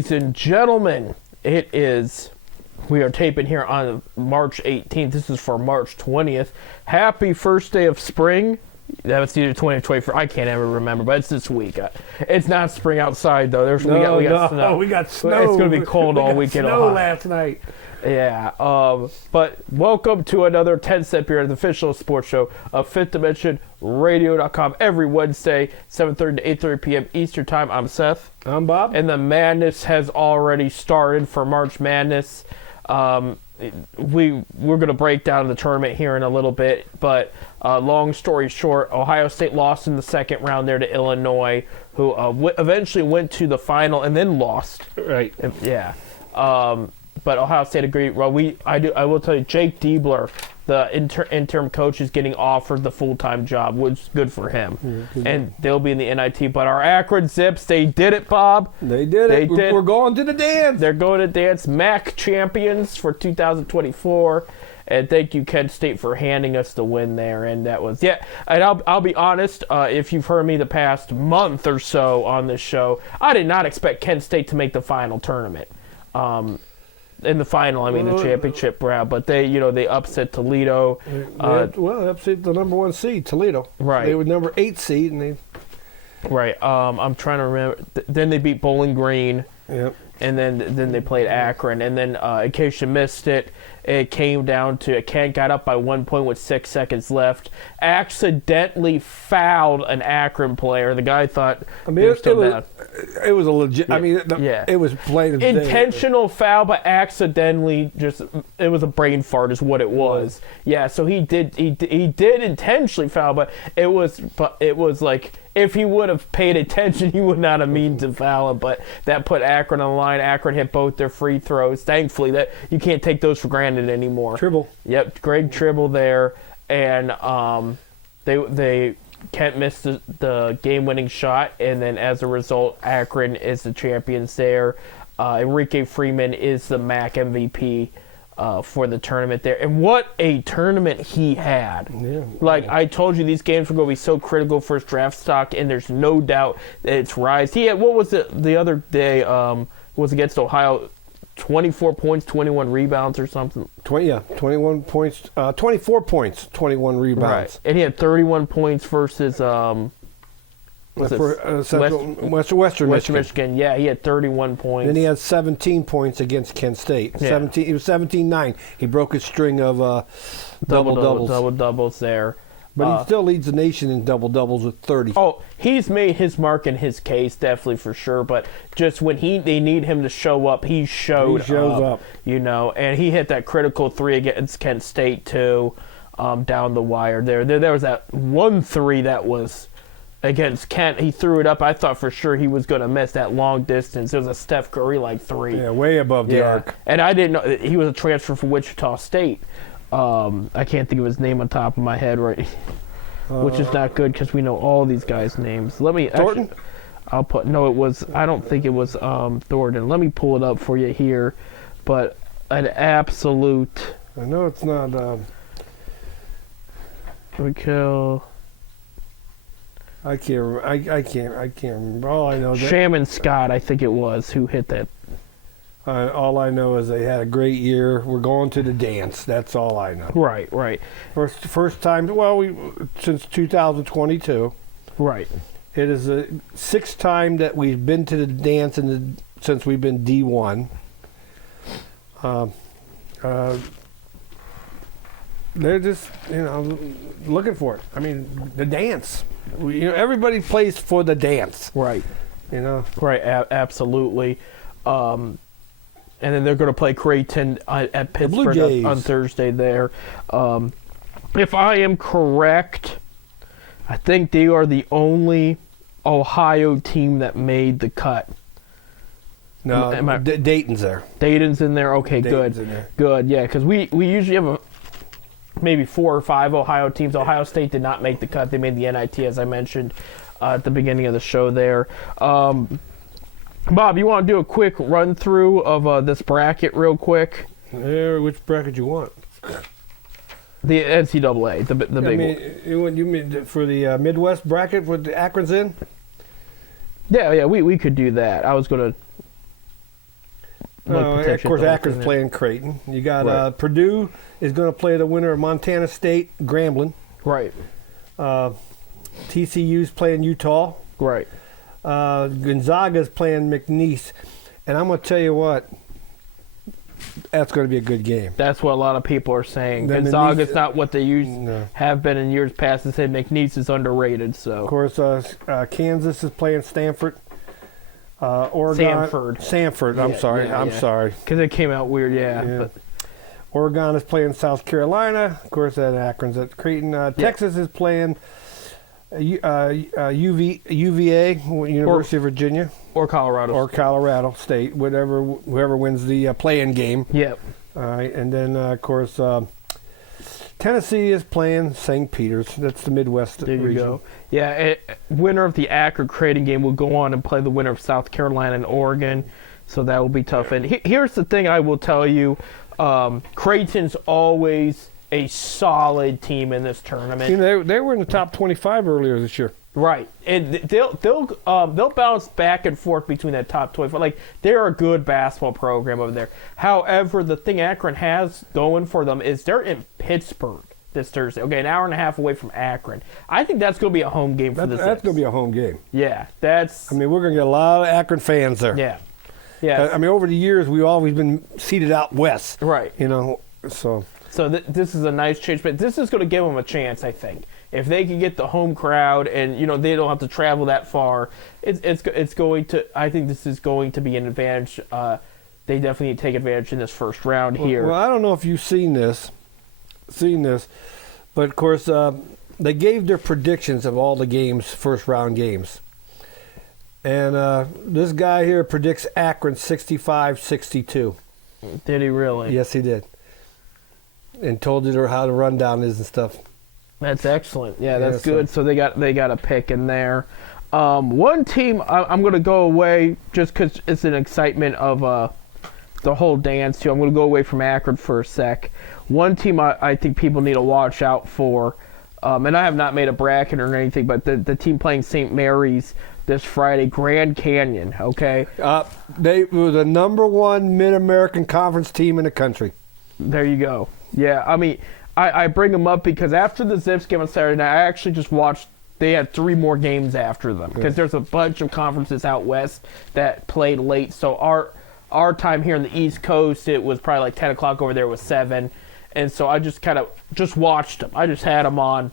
Ladies and gentlemen, we are taping here on March 18th. This is for March 20th. Happy first day of spring. That's either 2024. I can't ever remember, but it's this week. It's not spring outside, though. We got snow. We got snow. It's going to be cold all weekend. Snow last night. Yeah. But welcome to another 10 Cent Beer, the official sports show of Fifth Dimension Radio.com every Wednesday, 7:30 to 8:30 p.m. Eastern Time. I'm Seth. I'm Bob. And the madness has already started for March Madness. We're going to break down the tournament here in a little bit, but long story short, Ohio State lost in the second round there to Illinois, who eventually went to the final and then lost. Right. Yeah. But Ohio State agreed. Well, I will tell you, Jake Diebler, the interim coach, is getting offered the full-time job, which is good for him. Mm-hmm. And they'll be in the NIT. But our Akron Zips, they did it, Bob. They did it. We're going to the dance. They're going to dance. MAC champions for 2024. And thank you, Kent State, for handing us the win there. And that was, yeah. And I'll be honest, if you've heard me the past month or so on this show, I did not expect Kent State to make the final tournament. In the final, the championship round, but they upset Toledo. They upset the number 1 seed, Toledo. Right. They were number 8 seed, and they. Right. I'm trying to remember. Then they beat Bowling Green. Yep. And then they played Akron, and then in case you missed it, it came down to Kent got up by 1 point with 6 seconds left. Accidentally fouled an Akron player. The guy thought it was a legit. Yeah. It was plain intentional foul, but accidentally it was a brain fart, is what it was. Yeah. So he did intentionally foul, but it was like. If he would have paid attention, he would not have mean to foul him, but that put Akron on the line. Akron hit both their free throws. Thankfully, that you can't take those for granted anymore. Tribble. Yep, Greg Tribble there, and Kent missed the game-winning shot, and then as a result, Akron is the champions there. Enrique Freeman is the MAC MVP. For the tournament there. And what a tournament he had. Yeah. Like I told you, these games were going to be so critical for his draft stock, and there's no doubt that it's rise. He had, what was it the other day, was against Ohio, 24 points, 21 rebounds or something. 21 points, 24 points, 21 rebounds. Right. And he had 31 points versus Western Michigan. Yeah, he had 31 points. Then he had 17 points against Kent State. Yeah. It was 17-9. He broke his string of double-doubles there. But he still leads the nation in double-doubles with 30. Oh, he's made his mark in his case, definitely for sure. But just when they need him to show up, he shows up. And he hit that critical 3 against Kent State, too, down the wire there. There was that 1 3 that was against Kent. He threw it up. I thought for sure he was going to miss that long distance. It was a Steph Curry 3. Yeah, way above the arc. And I didn't know he was a transfer from Wichita State. I can't think of his name on top of my head right, which is not good because we know all these guys' names. Let me Thornton. I don't think it was Thornton. Let me pull it up for you here, but an absolute. I know it's not. Raquel. I can't remember. I can't remember. All I know. Shaman Scott, I think it was, who hit that. All I know is they had a great year. We're going to the dance. That's all I know. Right. First time. Well, since 2022. Right. It is the 6th time that we've been to the dance since we've been D1. They're just looking for it. The dance. Everybody plays for the dance. Right. Right. Absolutely. And then they're going to play Creighton at Pittsburgh on Thursday there. If I am correct, I think they are the only Ohio team that made the cut. No, Dayton's there. Dayton's in there. Okay, Dayton's good. In there. Good, yeah, because we usually have maybe 4 or 5 Ohio teams. Ohio State did not make the cut. They made the NIT, as I mentioned at the beginning of the show there. Bob, you want to do a quick run-through of this bracket real quick? Which bracket you want? The NCAA, the big one. You mean for the Midwest bracket with the Akron's in? Yeah, we could do that. I was going to... Of course, Akron's playing Creighton. You got Purdue is going to play the winner of Montana State, Grambling. Right. TCU's playing Utah. Right. Gonzaga's playing McNeese. And I'm going to tell you what, that's going to be a good game. That's what a lot of people are saying. Gonzaga's not what they have been in years past. They said McNeese is underrated. So of course, Kansas is playing Stanford. Oregon, Sanford. I'm sorry. Because it came out weird. But Oregon is playing South Carolina. Of course, at Akron's at Creighton. Texas is playing UVA, University of Virginia, or Colorado State, whoever wins the play-in game. Yep. All right, and then of course Tennessee is playing St. Peter's. That's the Midwest region. There you go. Yeah, winner of the Akron Creighton game will go on and play the winner of South Carolina and Oregon, so that will be tough. And here's the thing I will tell you, Creighton's always a solid team in this tournament. You know, they were in the top 25 earlier this year. Right, and they'll bounce back and forth between that top 25. Like, they're a good basketball program over there. However, the thing Akron has going for them is they're in Pittsburgh this Thursday. Okay, an hour and a half away from Akron. I think that's going to be a home game for this. That's going to be a home game. Yeah, that's. I mean, we're going to get a lot of Akron fans there. Yeah, yeah. I mean, over the years, we've always been seated out west. Right. You know, so. So this is a nice change, but this is going to give them a chance, I think. If they can get the home crowd and, you know, they don't have to travel that far, it's going to, I think this is going to be an advantage. They definitely need to take advantage in this first round here. Well, I don't know if you've seen this, but of course, they gave their predictions of all the games, first round games. And this guy here predicts Akron 65-62. Did he really? Yes, he did. And told you how the rundown is and stuff. That's excellent. Yeah, that's good. So they got a pick in there. One team I'm going to go away just because it's an excitement of the whole dance too. I'm going to go away from Akron for a sec. One team I think people need to watch out for, and I have not made a bracket or anything, but the team playing St. Mary's this Friday, Grand Canyon. Okay. They were the #1 Mid-American Conference team in the country. There you go. Yeah, I mean, I bring them up because after the Zips game on Saturday night, I actually just watched. They had 3 more games after them because there's a bunch of conferences out west that played late. So our time here in the East Coast, it was probably like 10 o'clock over there was 7, and so I just kind of just watched them. I just had them on.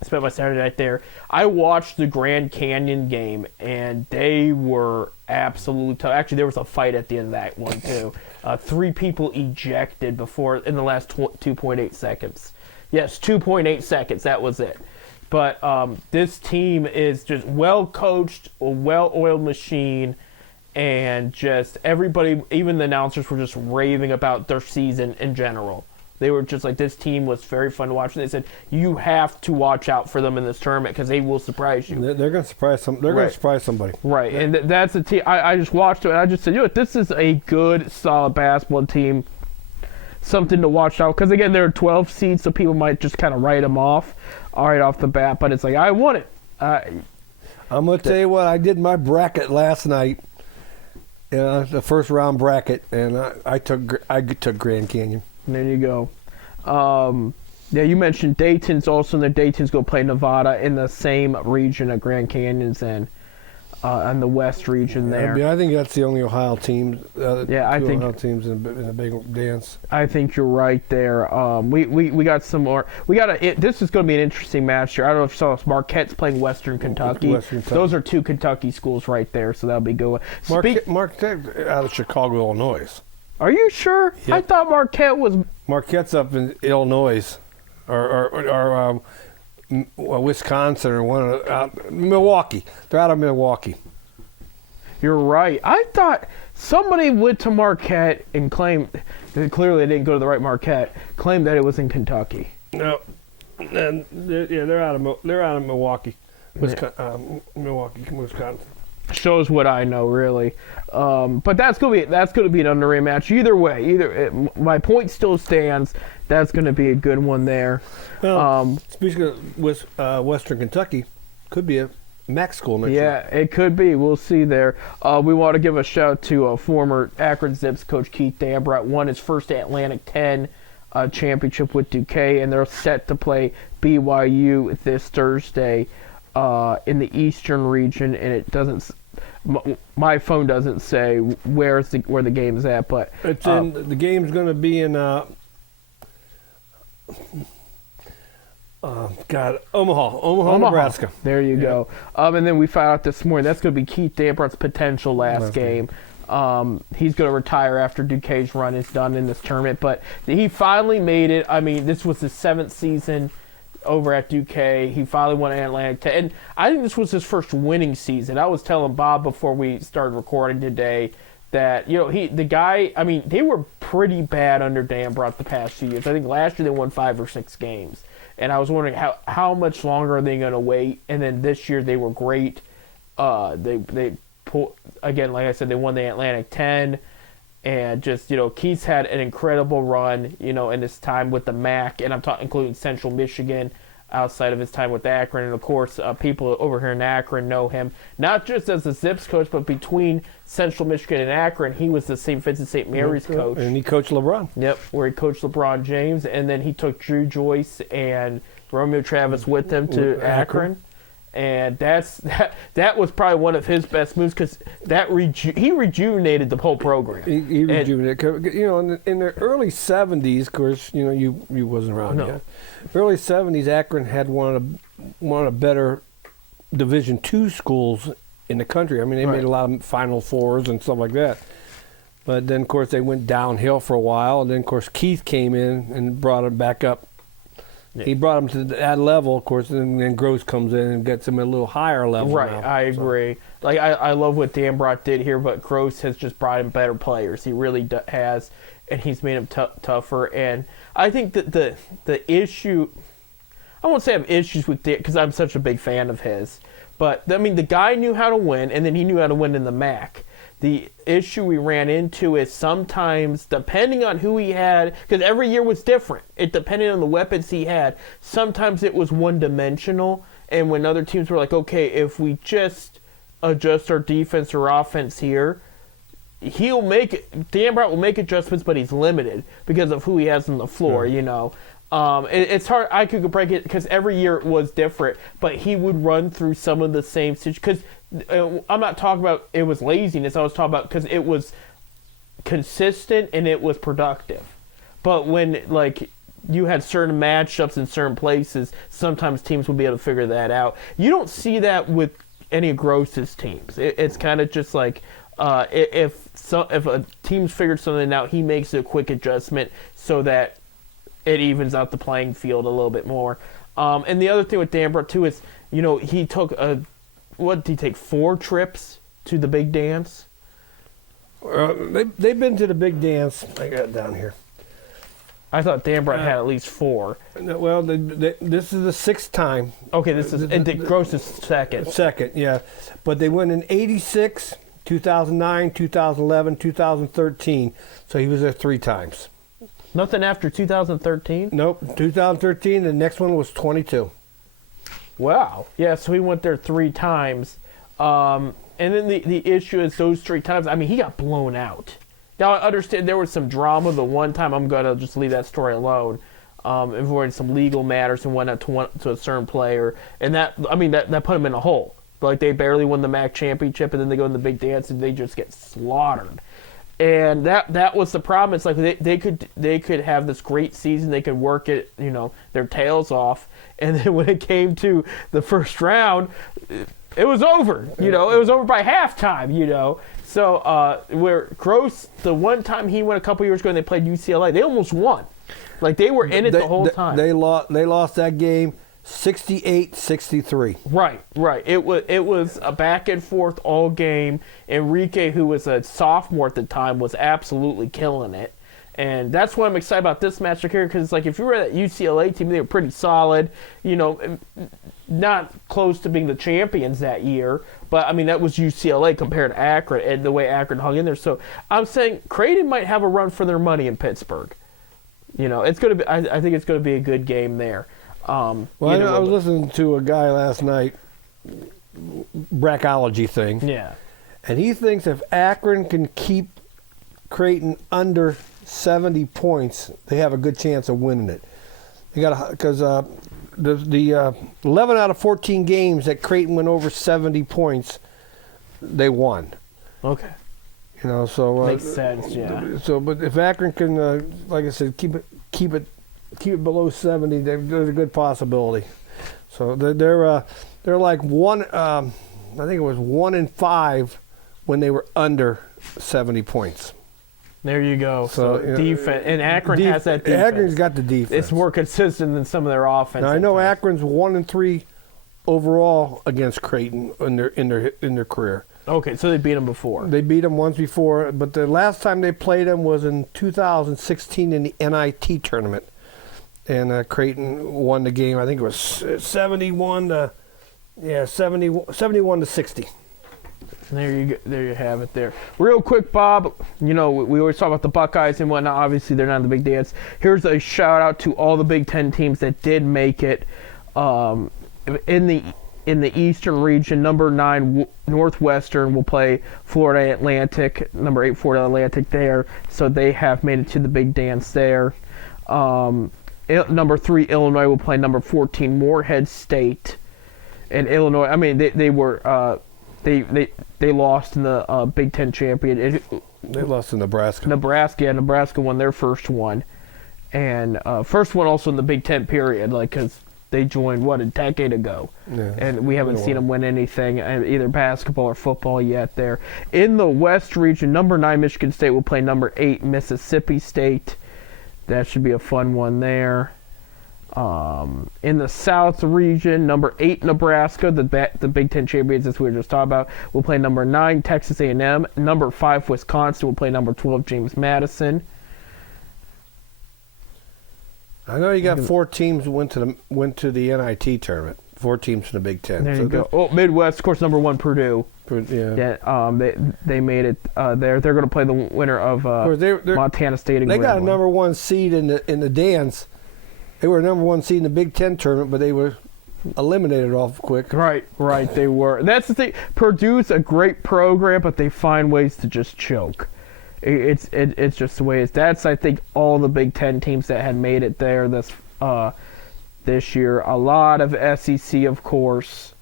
I spent my Saturday night there. I watched the Grand Canyon game, and they were absolutely tough. Actually, there was a fight at the end of that one too. 3 people ejected in the last 2.8 seconds. Yes, 2.8 seconds. That was it. But this team is just well coached, a well-oiled machine, and just everybody, even the announcers, were just raving about their season in general. They were just like, this team was very fun to watch. And they said, you have to watch out for them in this tournament because they will surprise you. They're going to surprise They're going to surprise somebody. Right, and that's a team. I just watched it, and I just said, you know what, this is a good, solid basketball team. Something to watch out. Because, again, there are 12 seeds, so people might just kind of write them off right off the bat. But it's like, I want it. I'm going to tell you what, I did my bracket last night, the first round bracket, and I took Grand Canyon. There you go. Yeah, you mentioned Dayton's also in there. Dayton's going to play Nevada in the same region that Grand Canyon's in the West region there. I think that's the only Ohio team. I think Ohio teams in a big dance. I think you're right there. We got some more. This is going to be an interesting match here. I don't know if you saw this. Marquette's playing Western Kentucky. Those are 2 Kentucky schools right there, so that'll be good. Marquette out of Chicago, Illinois. Are you sure? Yep. I thought Marquette was. Marquette's up in Illinois, or Wisconsin, or Milwaukee. They're out of Milwaukee. You're right. I thought somebody went to Marquette and claimed. Clearly, they didn't go to the right Marquette. Claimed that it was in Kentucky. No, and they're out of Milwaukee, Milwaukee, Wisconsin. Shows what I know, really. But that's gonna be an underrated match. Either way, my point still stands. That's gonna be a good one there. Well, speaking of Western Kentucky, could be a MAC school next year. Yeah, it could be. We'll see there. We want to give a shout out to former Akron Zips coach Keith Dambrot. Won his first Atlantic 10 championship with Duquesne, and they're set to play BYU this Thursday in the Eastern region. And it doesn't. My phone doesn't say where the game is at, but it's the game's going to be in Omaha, Nebraska. There you go. And then we found out this morning that's going to be Keith Dambrot's potential last game. He's going to retire after Duquesne's run is done in this tournament, but he finally made it. I mean, this was his 7th season over at Duquesne. He finally won Atlantic 10. And I think this was his first winning season. I was telling Bob before we started recording today that, they were pretty bad under Dambrot the past few years. I think last year they won 5 or 6 games. And I was wondering how much longer are they going to wait? And then this year they were great. They pulled, again, like I said, they won the Atlantic 10. And just, Keith's had an incredible run, in his time with the MAC. And I'm talking including Central Michigan outside of his time with Akron. And, of course, people over here in Akron know him, not just as the Zips coach, but between Central Michigan and Akron, he was the St. Vincent St. Mary's coach. And he coached LeBron. Yep, where he coached LeBron James. And then he took Drew Joyce and Romeo Travis with him to Akron. And that was probably one of his best moves because he rejuvenated the whole program. He rejuvenated. In the early 70s, of course, you wasn't around yet. Early 70s, Akron had one of the better Division II schools in the country. I mean, they made a lot of Final Fours and stuff like that. But then, of course, they went downhill for a while. And then, of course, Keith came in and brought it back up. Yeah. He brought him to that level, of course, and then Gross comes in and gets him a little higher level. Right, now, I agree. I love what Dambrot did here, but Gross has just brought in better players. He really has, and he's made them tougher. And I think that the issue, I won't say I have issues with it because I'm such a big fan of his, but I mean the guy knew how to win, and then he knew how to win in the MAC. The issue we ran into is sometimes, depending on who he had, because every year was different. It depended on the weapons he had. Sometimes it was one-dimensional, and when other teams were like, okay, if we just adjust our defense or offense here, Dambrot will make adjustments, but he's limited because of who he has on the floor, It's hard. I could break it because every year it was different, but he would run through some of the same situations. Because I'm not talking about it was laziness. I was talking about because it was consistent and it was productive. But when you had certain matchups in certain places, sometimes teams will be able to figure that out. You don't see that with any of Gross's teams. It's kind of just like if a team's figured something out, he makes a quick adjustment so that it evens out the playing field a little bit more. And the other thing with Dambrot too is, he took what did he take? 4 trips to the big dance? They've been to the big dance. I got it down here. I thought Dambrot had at least 4. Well, this is the 6th time. Okay, this is Gross's second. Second, yeah. But they went in 86, 2009, 2011, 2013. So he was there 3 times. Nothing after 2013? Nope, 2013. The next one was 22. Wow. Yeah, so he went there 3 times. And then the issue is those 3 times, I mean, he got blown out. Now, I understand there was some drama the one time. I'm going to just leave that story alone. Avoiding some legal matters and whatnot to a certain player. And that put him in a hole. They barely won the MAC championship, and then they go in the big dance, and they just get slaughtered. And that was the problem. It's like they could have this great season. They could work it, their tails off. And then when it came to the first round, it was over. It was over by halftime. So where Gross, the one time he went a couple years ago and they played UCLA, they almost won. They were in it the whole time. They lost that game 68-63. Right. It was a back and forth all game. Enrique, who was a sophomore at the time, was absolutely killing it. And that's why I'm excited about this matchup here, because if you were that UCLA team, they were pretty solid, not close to being the champions that year, but that was UCLA compared to Akron and the way Akron hung in there. So I'm saying Creighton might have a run for their money in Pittsburgh. It's going to be. I think it's going to be a good game there. I was listening to a guy last night brackology thing. Yeah. And he thinks if Akron can keep Creighton under 70 points, they have a good chance of winning it. They got because the 11 out of 14 games that Creighton went over 70 points, they won. Okay. You know, so makes sense. Yeah. So, but if Akron can, like I said, keep it below 70, there's a good possibility. So they're like one. I think it was 1-5 when they were under 70 points. There you go. So defense, and Akron has that defense. Akron's got the defense. It's more consistent than some of their offense. Now, I know Akron's 1-3 overall against Creighton in their career. Okay, so they beat them before. They beat them once before, but the last time they played them was in 2016 in the NIT tournament, and Creighton won the game. I think it was 71 to 60. There you have it there. Real quick, Bob, you know, we always talk about the Buckeyes and whatnot. Obviously, they're not in the big dance. Here's a shout-out to all the Big Ten teams that did make it in the Eastern region. Number 9, Northwestern will play Florida Atlantic. Number 8, Florida Atlantic there. So they have made it to the big dance there. Number 3, Illinois will play number 14, Morehead State. And Illinois, I mean, they were... They lost in the Big Ten champion. They lost to Nebraska. Nebraska won their first one, and first one also in the Big Ten period, like because they joined a decade ago, and we haven't seen them win anything, either basketball or football yet. There in the West region, number 9 Michigan State will play number 8 Mississippi State. That should be a fun one there. In the South region, number 8 Nebraska, the Big Ten champions, as we were just talking about, will play number 9 Texas A&M. Number 5 Wisconsin will play number 12 James Madison. I know you got 4 teams went to the NIT tournament. 4 teams in the Big Ten. There you go. Oh, Midwest, of course, number 1 Purdue. Yeah. They made it there. They're going to play the winner of Montana State. And they got a number 1 seed in the dance. They were number 1 seed in the Big Ten tournament, but they were eliminated off quick. Right, they were. That's the thing. Purdue's a great program, but they find ways to just choke. It's just the way it is. That's, I think, all the Big Ten teams that had made it there this year. A lot of SEC, of course.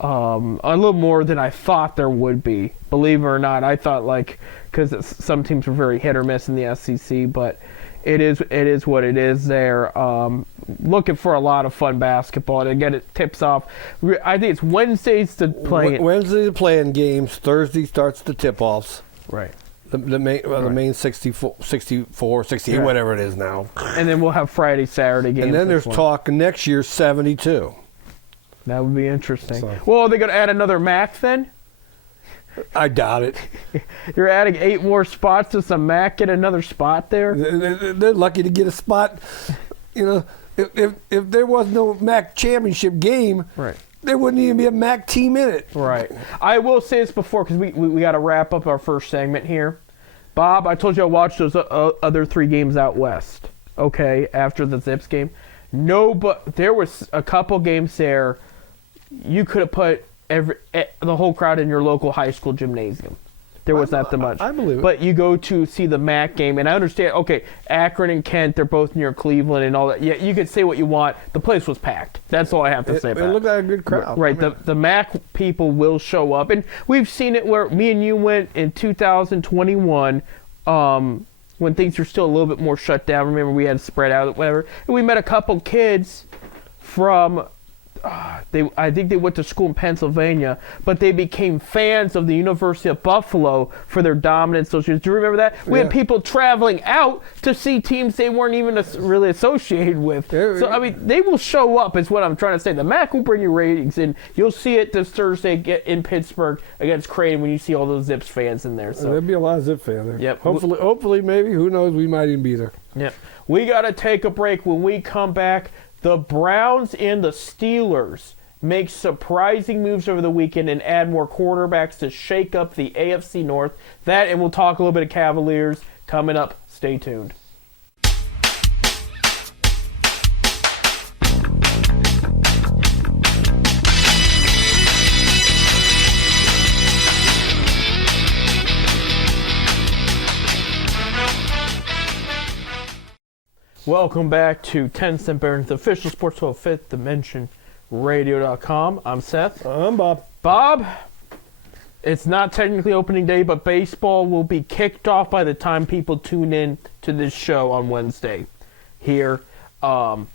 A little more than I thought there would be. Believe it or not, I thought because some teams were very hit or miss in the SEC, but it is what it is there. Looking for a lot of fun basketball. And again, it tips off. I think it's Wednesdays to play. Wednesday to playing games. Thursday starts the tip-offs. Right. The main 64, 68, right. Whatever it is now. And then we'll have Friday, Saturday games. And then there's talk next year 72. That would be interesting. Well, are they going to add another MAC then? I doubt it. You're adding 8 more spots to some MAC. Get another spot there. They're lucky to get a spot. You know, if there was no MAC championship game, right, there wouldn't even be a MAC team in it. Right. I will say this before because we got to wrap up our first segment here. Bob, I told you I watched those other 3 games out west. Okay, after the Zips game, but there was a couple games there. You could have put the whole crowd in your local high school gymnasium. There was not that much. I believe it. But you go to see the MAC game, and I understand, okay, Akron and Kent, they're both near Cleveland and all that. Yeah, you could say what you want. The place was packed. That's all I have to say about it. It looked like a good crowd. Right. The MAC people will show up. And we've seen it where me and you went in 2021 when things were still a little bit more shut down. Remember, we had spread out, whatever. And we met a couple kids from... I think they went to school in Pennsylvania, but they became fans of the University of Buffalo for their dominant associations. Do you remember that? We had people traveling out to see teams they weren't even really associated with. So, I mean, they will show up is what I'm trying to say. The MAC will bring you ratings, and you'll see it this Thursday in Pittsburgh against Creighton when you see all those Zips fans in there. So there'll be a lot of Zip fans there. Yep. Hopefully, maybe. Who knows? We might even be there. Yep. We got to take a break. When we come back, the Browns and the Steelers make surprising moves over the weekend and add more quarterbacks to shake up the AFC North. That, and we'll talk a little bit of Cavaliers coming up. Stay tuned. Welcome back to 10 Cent Barons, the official sports show of Fifth Dimension Radio.com. I'm Seth. I'm Bob. Bob, it's not technically opening day, but baseball will be kicked off by the time people tune in to this show on Wednesday. Here, the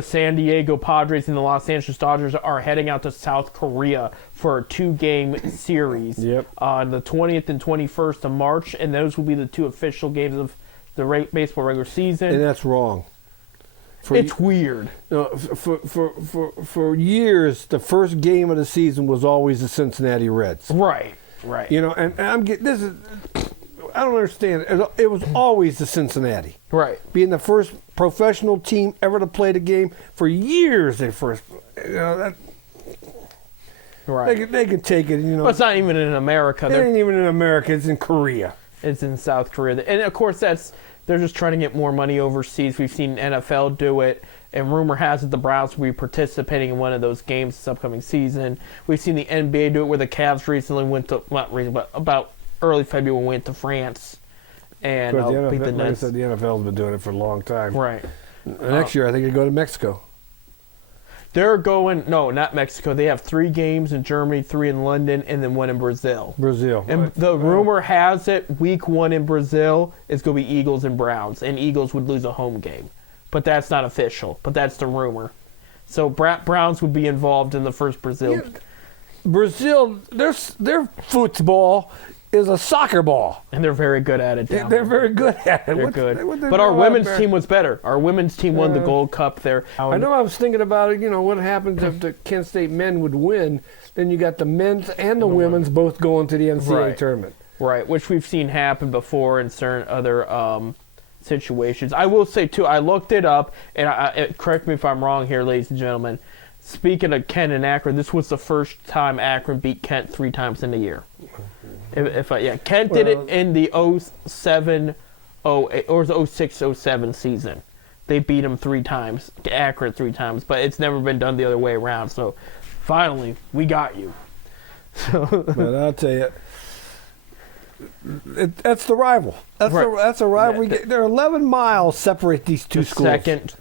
San Diego Padres and the Los Angeles Dodgers are heading out to South Korea for a 2-game series on the 20th and 21st of March, and those will be the 2 official games of the baseball regular season. And that's wrong. It's weird. No, for years, the first game of the season was always the Cincinnati Reds. Right. You know, and I'm getting this is. I don't understand. It was always the Cincinnati. Right. Being the first professional team ever to play the game for years. They first, you know that. Right. They can take it. You know. Well, it's not even in America. It ain't even in America. It's in Korea. It's in South Korea, and of course they're just trying to get more money overseas. We've seen NFL do it, and rumor has it the Browns will be participating in one of those games this upcoming season. We've seen the NBA do it, where the Cavs recently went to about early February went to France and beat the Nets. Like I said, the NFL's been doing it for a long time. Right. Next year, I think they go to Mexico. They're going, no, not Mexico. They have 3 games in Germany, 3 in London, and then 1 in Brazil. And the rumor has it week 1 in Brazil is going to be Eagles and Browns, and Eagles would lose a home game. But that's not official, but that's the rumor. So Browns would be involved in the first Brazil. Yeah, Brazil, their football is a soccer ball. And they're very good at it. They're very good at it. They're good. But our women's team was better. Our women's team won the Gold Cup there. I know I was thinking about it, you know, what happens if the Kent State men would win. Then you got the men's and the women's both going to the NCAA tournament. Right, which we've seen happen before in certain other situations. I will say, too, I looked it up, and correct me if I'm wrong here, ladies and gentlemen. Speaking of Kent and Akron, this was the first time Akron beat Kent 3 times in a year. Kent did it in the 07, 08, or the 06, 07 season. They beat him 3 times, Akron 3 times, but it's never been done the other way around. So, finally, we got you. But I'll tell you, that's the rival. That's a rivalry. There are 11 miles separate these 2 schools. Second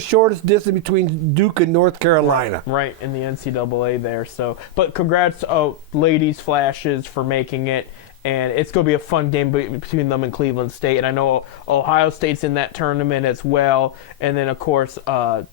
shortest distance between Duke and North Carolina. Right, in the NCAA there. So, but congrats, ladies Flashes, for making it. And it's going to be a fun game between them and Cleveland State. And I know Ohio State's in that tournament as well. And then, of course, LSU,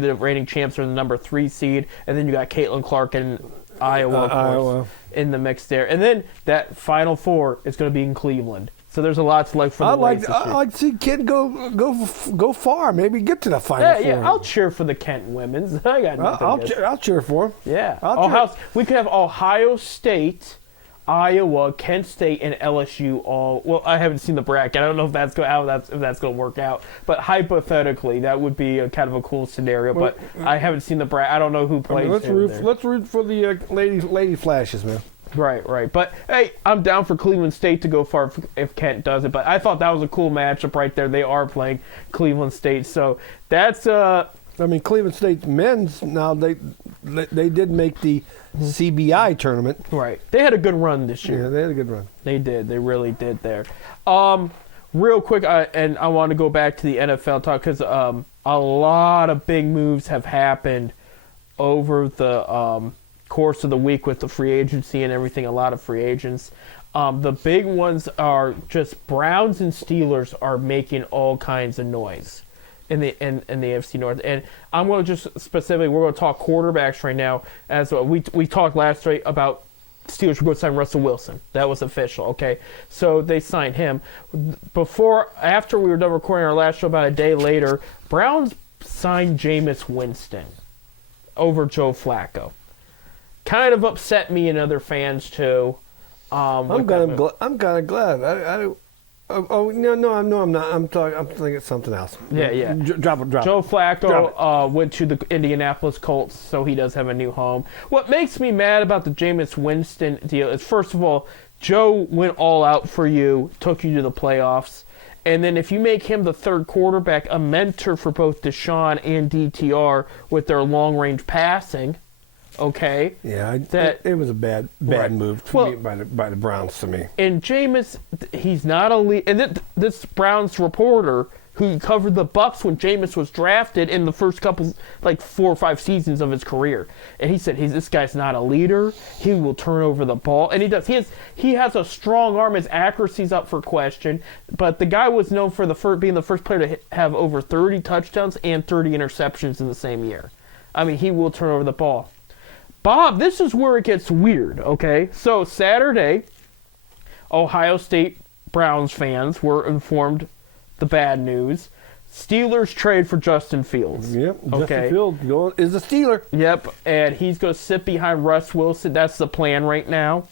the reigning champs, are the number 3 seed. And then you got Caitlin Clark and Iowa, of course, in the mix there. And then that Final Four is going to be in Cleveland. So there's a lot to like for the ladies. I'd like to see Kent go far. Maybe get to the Final Four. Yeah, I'll cheer for the Kent women's. I got nothing. I'll cheer for them. Yeah. We could have Ohio State, Iowa, Kent State, and LSU all. Well, I haven't seen the bracket. I don't know if that's going to work out. But hypothetically, that would be a kind of a cool scenario. But I haven't seen the bracket. I don't know who plays. Let's root for the lady Flashes, man. Right. But, hey, I'm down for Cleveland State to go far if Kent does it. But I thought that was a cool matchup right there. They are playing Cleveland State. So that's Cleveland State men's, now they did make the CBI tournament. Right. They had a good run this year. Yeah, they had a good run. They did. They really did there. Real quick, and I want to go back to the NFL talk because a lot of big moves have happened over the course of the week with the free agency and everything. A lot of free agents. The big ones are just Browns and Steelers are making all kinds of noise in the AFC North. And I'm going to just specifically, we're going to talk quarterbacks right now. As we talked last night about Steelers were going to sign Russell Wilson. That was official, okay? So they signed him. After we were done recording our last show, about a day later, Browns signed Jameis Winston over Joe Flacco. Kind of upset me and other fans too. I'm kind of glad. No, I'm not. I'm thinking something else. Yeah. Drop it. Joe Flacco went to the Indianapolis Colts, so he does have a new home. What makes me mad about the Jameis Winston deal is, first of all, Joe went all out for you, took you to the playoffs. And then if you make him the third quarterback, a mentor for both Deshaun and DTR with their long-range passing, Okay. Yeah, it was a bad move by the Browns to me. And Jameis, he's not a lead. And this Browns reporter who covered the Bucs when Jameis was drafted in the first couple, like 4 or 5 seasons of his career, and he said, this guy's not a leader. He will turn over the ball, and he does. He has a strong arm. His accuracy's up for question, but the guy was known for being the first player to have over 30 touchdowns and 30 interceptions in the same year. I mean, he will turn over the ball. Bob, this is where it gets weird, okay? So Saturday, Ohio State Browns fans were informed the bad news. Steelers trade for Justin Fields. Yep, Justin Fields is a Steeler. Yep, and he's going to sit behind Russ Wilson. That's the plan right now,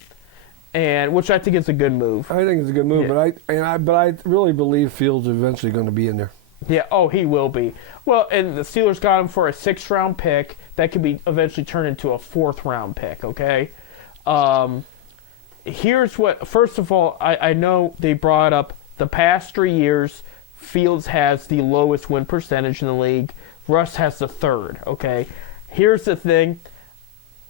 and which I think is a good move. I think it's a good move, yeah. but I really believe Fields is eventually going to be in there. Yeah, he will be. Well, and the Steelers got him for a 6th-round pick that could be eventually turned into a 4th-round pick, okay? Here's what, first of all, I know they brought up the past 3 years, Fields has the lowest win percentage in the league. Russ has the 3rd, okay? Here's the thing.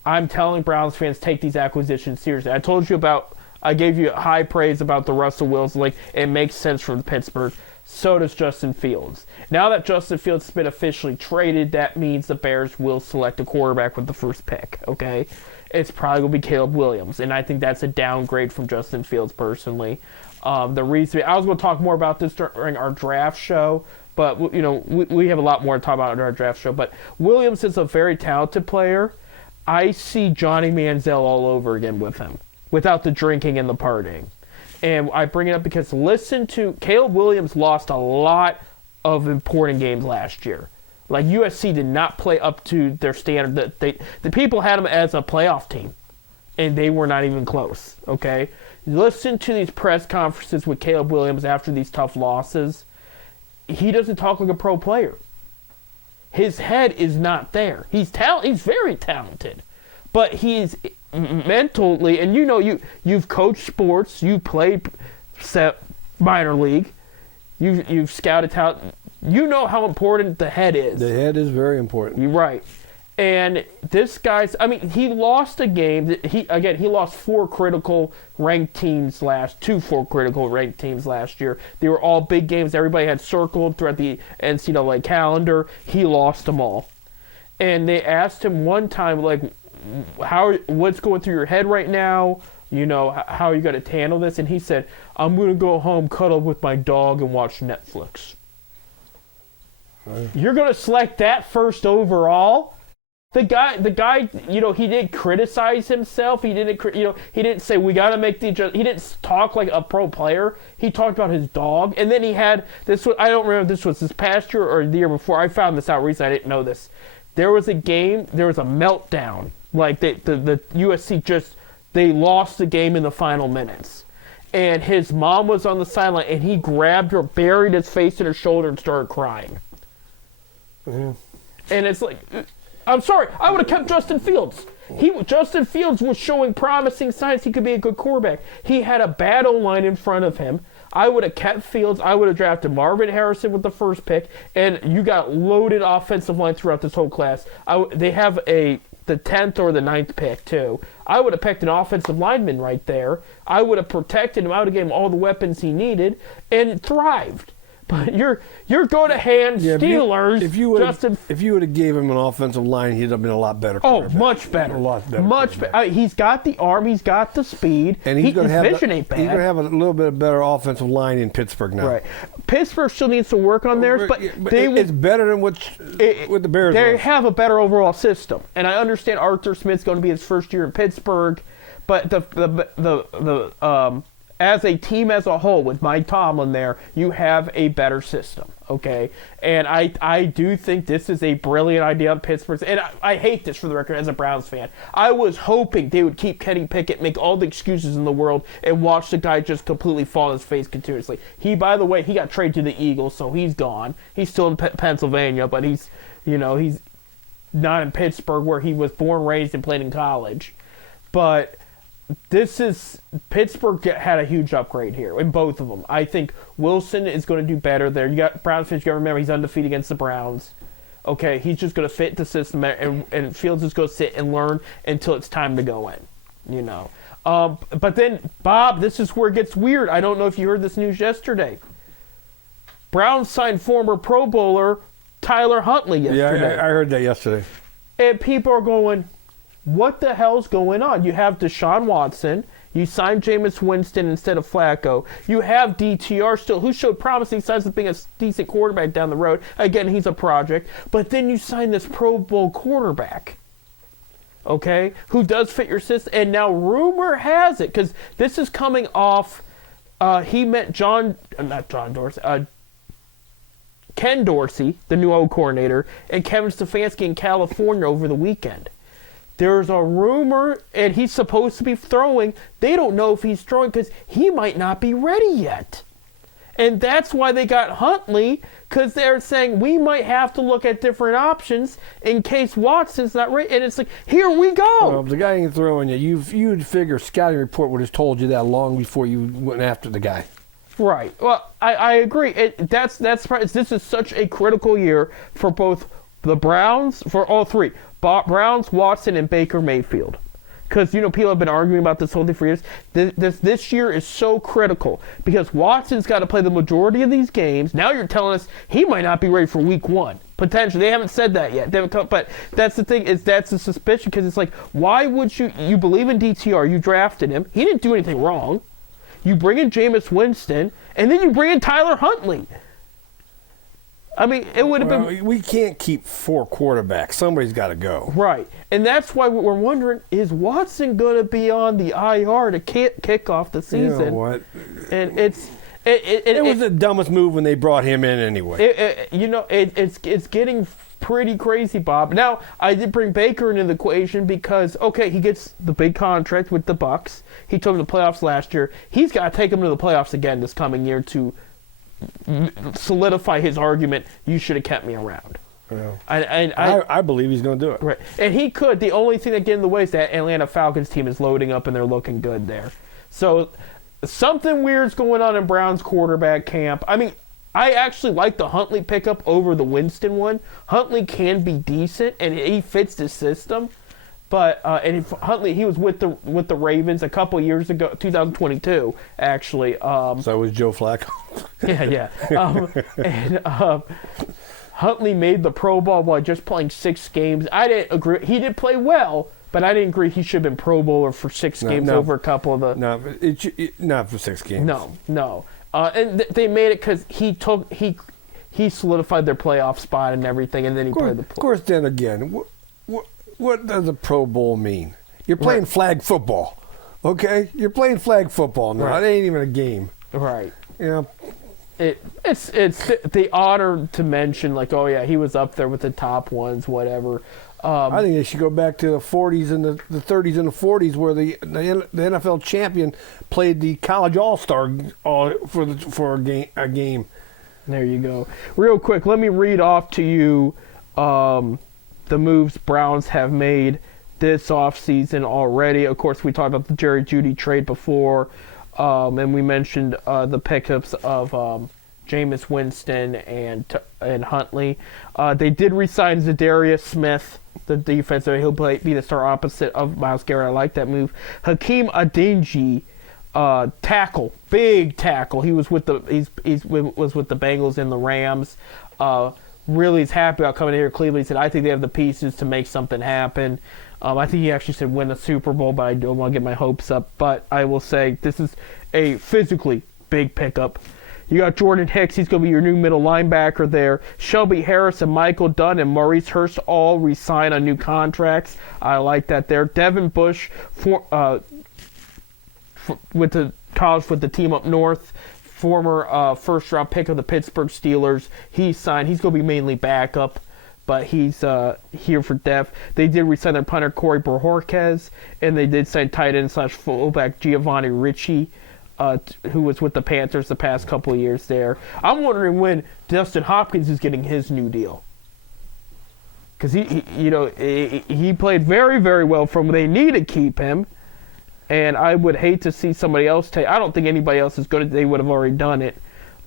I'm telling Browns fans, take these acquisitions seriously. I gave you high praise about the Russell Wilson. Like, it makes sense for Pittsburgh. So does Justin Fields. Now that Justin Fields has been officially traded, that means the Bears will select a quarterback with the 1st pick, okay? It's probably going to be Caleb Williams, and I think that's a downgrade from Justin Fields personally. The reason I was going to talk more about this during our draft show, but we have a lot more to talk about in our draft show. But Williams is a very talented player. I see Johnny Manziel all over again with him, without the drinking and the partying. And I bring it up because Caleb Williams lost a lot of important games last year. Like USC did not play up to their standard. The people had them as a playoff team, and they were not even close. Okay, listen to these press conferences with Caleb Williams after these tough losses. He doesn't talk like a pro player. His head is not there. He's very talented, but he's mentally, and you've coached sports, you played minor league, you've scouted talent. You know how important the head is. The head is very important. You're right. And this guy's, he lost a game. He lost 4 critical ranked teams last year. They were all big games. Everybody had circled throughout the NCAA calendar. He lost them all. And they asked him one time, like, what's going through your head right now? How are you going to handle this? And he said, I'm going to go home, cuddle with my dog, and watch Netflix. You're going to select that 1st overall? The guy, he didn't criticize himself. He didn't say we got to make the adjustment. He didn't talk like a pro player. He talked about his dog, and then he had this. I don't remember if this was this past year or the year before. I found this out recently. I didn't know this. There was a game. There was a meltdown. Like the USC they lost the game in the final minutes, and his mom was on the sideline, and he grabbed her, buried his face in her shoulder, and started crying. Mm-hmm. And it's like, I'm sorry, I would have kept Justin Fields. Justin Fields was showing promising signs he could be a good quarterback. He had a bad O-line in front of him. I would have kept Fields. I would have drafted Marvin Harrison with the 1st pick, and you got loaded offensive line throughout this whole class. They have the 10th or the 9th pick, too. I would have picked an offensive lineman right there. I would have protected him. I would have given him all the weapons he needed and thrived. But you're going to hand Steelers. If you would have gave him an offensive line, he'd have been a lot better. Oh, much better. A lot better. Much better. He's got the arm. He's got the speed. And his vision ain't bad. He's going to have a little bit better offensive line in Pittsburgh now. Right. Pittsburgh still needs to work on theirs, but it's better than what the Bears. They have a better overall system, and I understand Arthur Smith's going to be his 1st year in Pittsburgh, but as a team as a whole, with Mike Tomlin there, you have a better system, okay? And I do think this is a brilliant idea on Pittsburgh's. And I hate this for the record as a Browns fan. I was hoping they would keep Kenny Pickett, make all the excuses in the world, and watch the guy just completely fall on his face continuously. By the way, he got traded to the Eagles, so he's gone. He's still in Pennsylvania, but he's not in Pittsburgh where he was born, raised, and played in college. But Pittsburgh had a huge upgrade here in both of them. I think Wilson is going to do better there. You got Browns fans, you got to remember he's undefeated against the Browns. Okay, he's just going to fit the system, and Fields is going to sit and learn until it's time to go in, But then, Bob, this is where it gets weird. I don't know if you heard this news yesterday. Browns signed former Pro Bowler Tyler Huntley yesterday. Yeah, I heard that yesterday. And people are going, what the hell's going on? You have Deshaun Watson. You signed Jameis Winston instead of Flacco. You have DTR still, who showed promising signs of being a decent quarterback down the road. Again, he's a project. But then you sign this Pro Bowl quarterback, okay, who does fit your system. And now rumor has it, because this is coming off, he met Ken Dorsey, the new O coordinator, and Kevin Stefanski in California over the weekend. There's a rumor, and he's supposed to be throwing. They don't know if he's throwing because he might not be ready yet. And that's why they got Huntley, because they're saying we might have to look at different options in case Watson's not ready. And it's like, here we go. Well, if the guy ain't throwing you, you'd figure scouting report would have told you that long before you went after the guy. Right. Well, I agree. That's this is such a critical year for both the Browns, for all three. Browns, Watson, and Baker Mayfield. Because, people have been arguing about this whole thing for years. This year is so critical because Watson's got to play the majority of these games. Now you're telling us he might not be ready for week 1. Potentially. They haven't said that yet. But that's the thing, that's the suspicion, because it's like, why would you believe in DTR, you drafted him, he didn't do anything wrong. You bring in Jameis Winston, and then you bring in Tyler Huntley. I mean, it would have been... We can't keep 4 quarterbacks. Somebody's got to go. Right. And that's why we're wondering, is Watson going to be on the IR to kick off the season? You know what? And it was the dumbest move when they brought him in anyway. It's getting pretty crazy, Bob. Now, I did bring Baker into the equation because, okay, he gets the big contract with the Bucs. He took them to the playoffs last year. He's got to take them to the playoffs again this coming year to solidify his argument, you should have kept me around. Yeah. I believe he's going to do it. Right. And he could. The only thing that gets in the way is that Atlanta Falcons team is loading up and they're looking good there. So something weird's going on in Browns quarterback camp. I mean, I actually like the Huntley pickup over the Winston one. Huntley can be decent and he fits the system. But Huntley, he was with the Ravens a couple years ago, 2022 actually. So was Joe Flacco. Yeah. Huntley made the Pro Bowl while just playing 6 games. I didn't agree. He did play well, but I didn't agree he should have been Pro Bowler for 6 games over a couple of the. No, not for 6 games. No. And they made it because he solidified their playoff spot and everything, and then he played the. Of course, then again. What does a Pro Bowl mean? You're playing flag football, okay? You're playing flag football now. Right. It ain't even a game. Right. It's the honor to mention, like, oh yeah, he was up there with the top ones, whatever. I think they should go back to the 40s and the 30s and the 40s where the NFL champion played the college all-star for a game. There you go. Real quick, let me read off to you the moves Browns have made this offseason already. Of course, we talked about the Jerry Jeudy trade before, and we mentioned the pickups of Jameis Winston and Huntley. They did re-sign Zadarius Smith, the defensive. He'll be the star opposite of Myles Garrett. I like that move. Hakeem Adeniji, tackle, big tackle. He was with the Bengals and the Rams. Really is happy about coming here to Cleveland. He said, I think they have the pieces to make something happen. I think he actually said win a Super Bowl, but I don't want to get my hopes up. But I will say this is a physically big pickup. You got Jordan Hicks. He's going to be your new middle linebacker there. Shelby Harris and Michael Dunn and Maurice Hurst all re-sign on new contracts. I like that there. Devin Bush with the college with the team up north. Former first-round pick of the Pittsburgh Steelers. He signed. He's going to be mainly backup, but he's here for depth. They did re-sign their punter Corey Bojorquez, and they did sign tight end / fullback Giovanni Ricci, who was with the Panthers the past couple of years there. I'm wondering when Dustin Hopkins is getting his new deal. Because he played very, very well from they need to keep him. And I would hate to see somebody else take. I don't think anybody else is good. They would have already done it,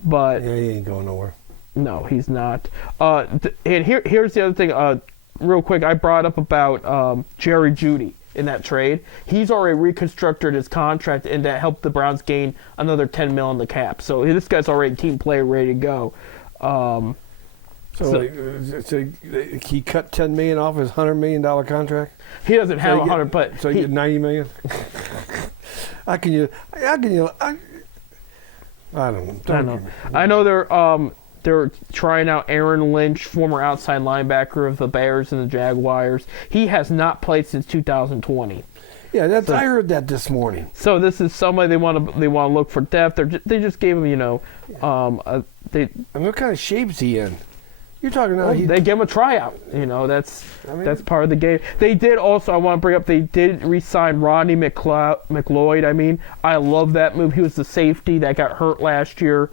but yeah, he ain't going nowhere. No, he's not. And here's the other thing. Real quick, I brought up about Jerry Jeudy in that trade. He's already reconstructed his contract, and that helped the Browns gain another $10 million on the cap. So this guy's already a team player, ready to go. So he cut $10 million off his $100 million contract. He doesn't have 100, but so he get $90 million. How can you? I don't know. I know they're trying out Aaron Lynch, former outside linebacker of the Bears and the Jaguars. He has not played since 2020. Yeah, I heard that this morning. So this is somebody they want to look for depth. They just gave him, and what kind of shape is he in? You're talking about they give him a tryout. That's part of the game. They did also, I want to bring up, they did re-sign Rodney McLeod. I love that move. He was the safety that got hurt last year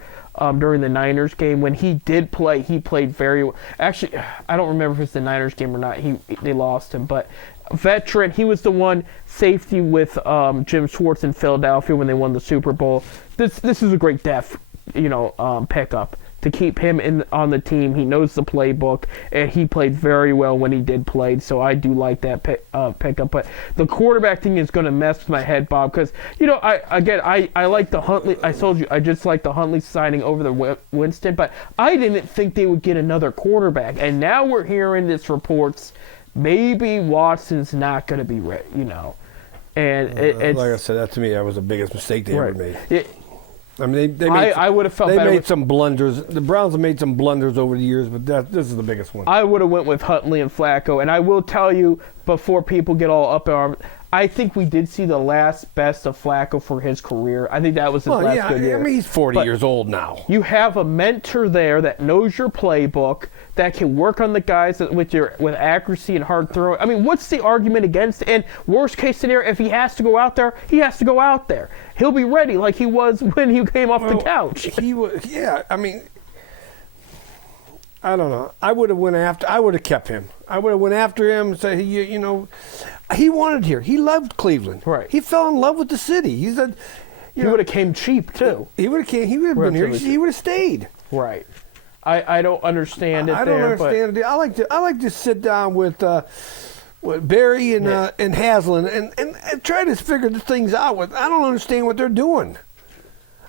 during the Niners game. When he did play, he played very well. Actually, I don't remember if it's the Niners game or not. They lost him, but veteran. He was the one safety with Jim Schwartz in Philadelphia when they won the Super Bowl. This is a great depth, pickup to keep him on the team. He knows the playbook, and he played very well when he did play. So I do like that pickup. But the quarterback thing is going to mess with my head, Bob, because I like the Huntley. I told you I just like the Huntley signing over the Winston, but I didn't think they would get another quarterback, and now we're hearing this reports. Maybe Watson's not going to be ready, And like I said, that to me, that was the biggest mistake they ever made. I would have felt better. They made some blunders. The Browns have made some blunders over the years, but this is the biggest one. I would have went with Huntley and Flacco, and I will tell you, before people get all up in arms, I think we did see the last best of Flacco for his career. I think that was his last good year. He's 40 years old now. You have a mentor there that knows your playbook, that can work on the guys with accuracy and hard throwing. What's the argument against? And worst case scenario, if he has to go out there, he has to go out there. He'll be ready like he was when he came off the couch. He was, yeah. I don't know. I would have kept him. I would have went after him and said, he wanted here. He loved Cleveland. Right. He fell in love with the city. He said, he would have came cheap too. He would have came. He would have been here. He would have stayed. Right. I don't understand it. I don't understand it. I like to sit down with Barry and Haslam and try to figure the things out. I don't understand what they're doing.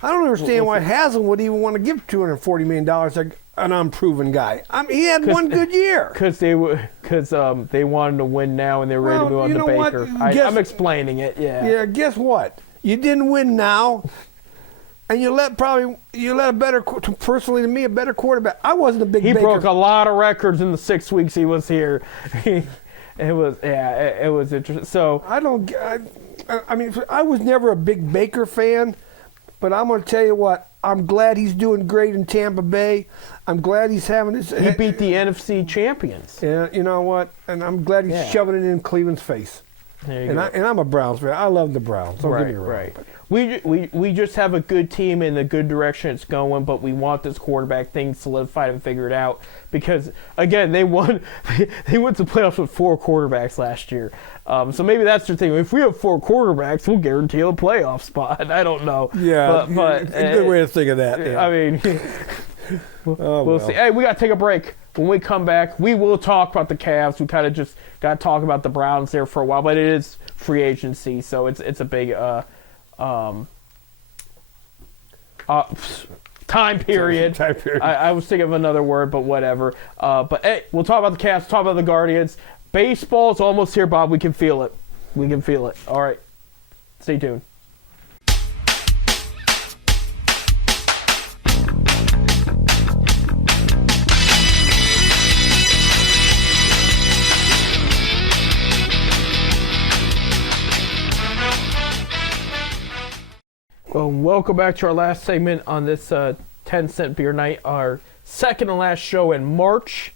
I don't understand why Haslam would even want to give $240 million to an unproven guy. He had one good year. Because they wanted to win now and they're ready to move on to Baker. I'm explaining it. Yeah. Yeah. Guess what? You didn't win now, and you let a better, personally to me, a better quarterback. I wasn't a big. He Baker. broke a lot of records in the 6 weeks he was here. It was interesting. So I was never a big Baker fan. But I'm going to tell you what, I'm glad he's doing great in Tampa Bay. I'm glad he's having his... He beat the NFC champions. Yeah, you know what? And I'm glad he's shoving it in Cleveland's face. There you go. And I'm a Browns fan. I love the Browns. Don't get me wrong. Right. We just have a good team in the good direction it's going, but we want this quarterback thing solidified and figured out because, again, they went to playoffs with 4 quarterbacks last year. So maybe that's their thing. If we have 4 quarterbacks, we'll guarantee a playoff spot. I don't know. Yeah, but a good way to think of that. Yeah. We'll see. Hey, we got to take a break. When we come back, we will talk about the Cavs. We kind of just got to talk about the Browns there for a while, but it is free agency, so it's a big time period. I was thinking of another word, but whatever. But hey, we'll talk about the Cavs, talk about the Guardians. Baseball's almost here, Bob. We can feel it. All right. Stay tuned. Well, welcome back to our last segment on this 10-cent beer night, our second and last show in March.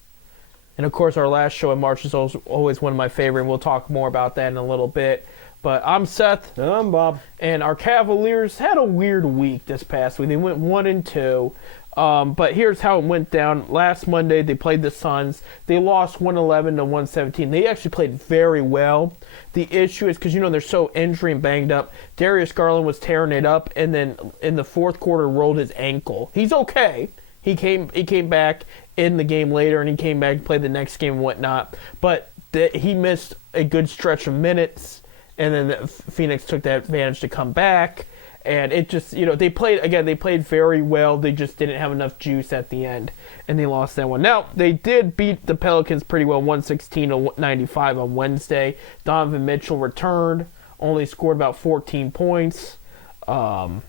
And, of course, our last show in March is always one of my favorite, and we'll talk more about that in a little bit. But I'm Seth. And I'm Bob. And our Cavaliers had a weird week this past week. They went 1-2. But here's how it went down. Last Monday, they played the Suns. They lost 111 to 117. They actually played very well. The issue is because, they're so injury and banged up. Darius Garland was tearing it up, and then in the fourth quarter rolled his ankle. He's okay. He came back in the game later, and he came back and played the next game and whatnot. But he missed a good stretch of minutes, and then Phoenix took that advantage to come back. And it just, they played very well. They just didn't have enough juice at the end, and they lost that one. Now, they did beat the Pelicans pretty well, 116-95 on Wednesday. Donovan Mitchell returned, only scored about 14 points. Garland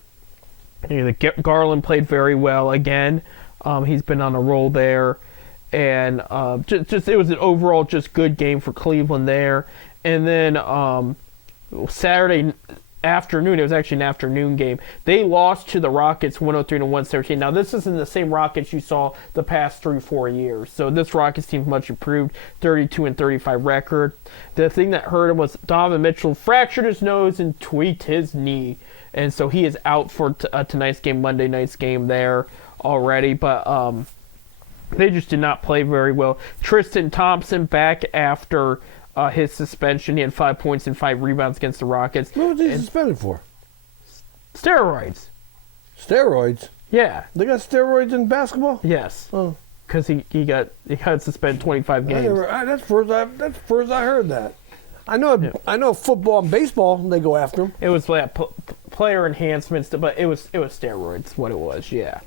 played very well again. He's been on a roll there. And just it was an overall just good game for Cleveland there. And then Saturday afternoon, it was actually an afternoon game, they lost to the Rockets 103-117. Now, this isn't the same Rockets you saw the past 3-4 years. So this Rockets team's much improved, 32-35 record. The thing that hurt him was Donovan Mitchell fractured his nose and tweaked his knee. And so he is out for tonight's game, Monday night's game there already. But they just did not play very well. Tristan Thompson back after his suspension. He had 5 points and 5 rebounds against the Rockets. What was he suspended for? Steroids. Steroids? Yeah. They got steroids in basketball? Yes. Oh. Because he got suspended 25 games. That's first I heard that. I know football and baseball, they go after him. It was like player enhancements, but it was steroids, what it was, yeah.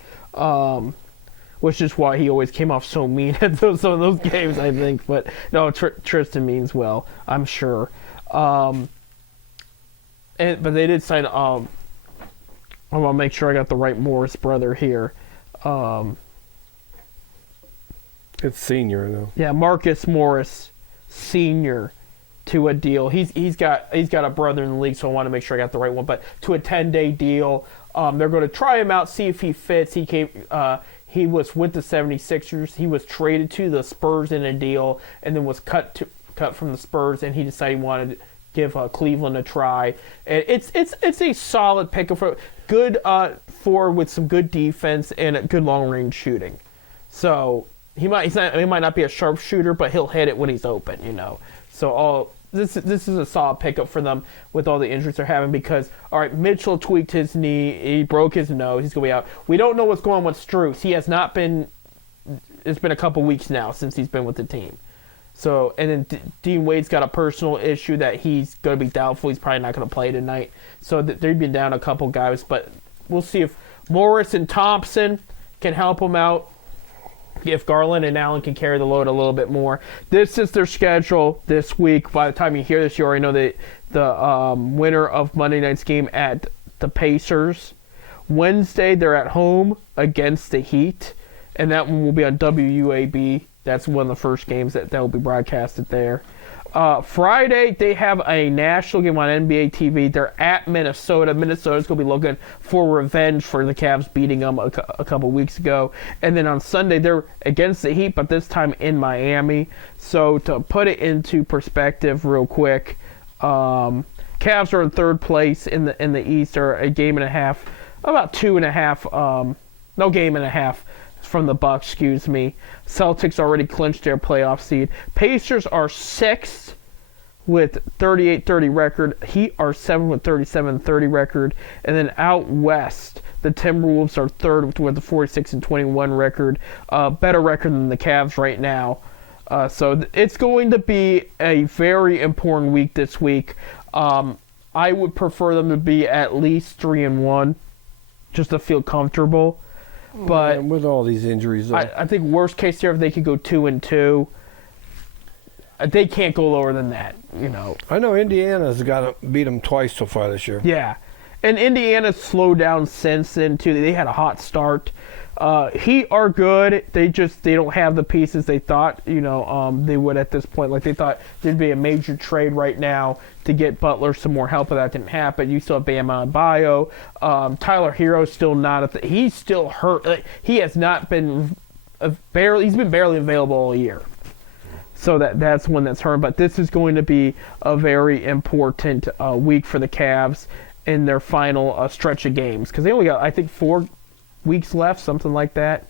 Which is why he always came off so mean at some of those games, I think. But no, Tristan means well, I'm sure. But they did sign. I want to make sure I got the right Morris brother here. It's senior though. Yeah, Marcus Morris, Senior, to a deal. He's got a brother in the league, so I want to make sure I got the right one. But to a 10-day deal. They're going to try him out, see if he fits. He was with the 76ers. He was traded to the Spurs in a deal, and then was cut from the Spurs, and he decided he wanted to give Cleveland a try. And it's a solid pickup for good forward with some good defense and a good long range shooting. So he might not be a sharp shooter, but he'll hit it when he's open. So This is a solid pickup for them with all the injuries they're having because, all right, Mitchell tweaked his knee. He broke his nose. He's going to be out. We don't know what's going on with Strus. He has not been – it's been a couple weeks now since he's been with the team. So, and then Dean Wade's got a personal issue that he's going to be doubtful. He's probably not going to play tonight. So they've been down a couple guys. But we'll see if Morris and Thompson can help him out. If Garland and Allen can carry the load a little bit more. This is their schedule this week. By the time you hear this, you already know the winner of Monday night's game at the Pacers. Wednesday, they're at home against the Heat, and that one will be on WUAB. That's one of the first games that will be broadcasted there. Friday, they have a national game on NBA TV. They're at Minnesota. Minnesota's going to be looking for revenge for the Cavs beating them a couple weeks ago. And then on Sunday, they're against the Heat, but this time in Miami. So to put it into perspective real quick, Cavs are in third place in the East, or a game and a half, about 2.5, no game and a half from the Bucks, excuse me. Celtics already clinched their playoff seed. Pacers are 6th with 38-30 record. Heat are 7th with 37-30 record. And then out west, the Timberwolves are 3rd with a 46-21 record. Better record than the Cavs right now. So it's going to be a very important week this week. I would prefer them to be at least 3-1 just to feel comfortable. But with all these injuries, I think worst case scenario, if they could go 2-2, they can't go lower than that. I know Indiana's got to beat them twice so far this year. Yeah, and Indiana's slowed down since then too. They had a hot start. Heat are good. They don't have the pieces they thought they would at this point. Like they thought there'd be a major trade right now to get Butler some more help, but that didn't happen. You still have Bam Adebayo. Tyler Hero's still not he's still hurt. He has not been he's been barely available all year. So that's one that's hurt. But this is going to be a very important week for the Cavs in their final stretch of games, because they only got, I think, 4 weeks left, something like that,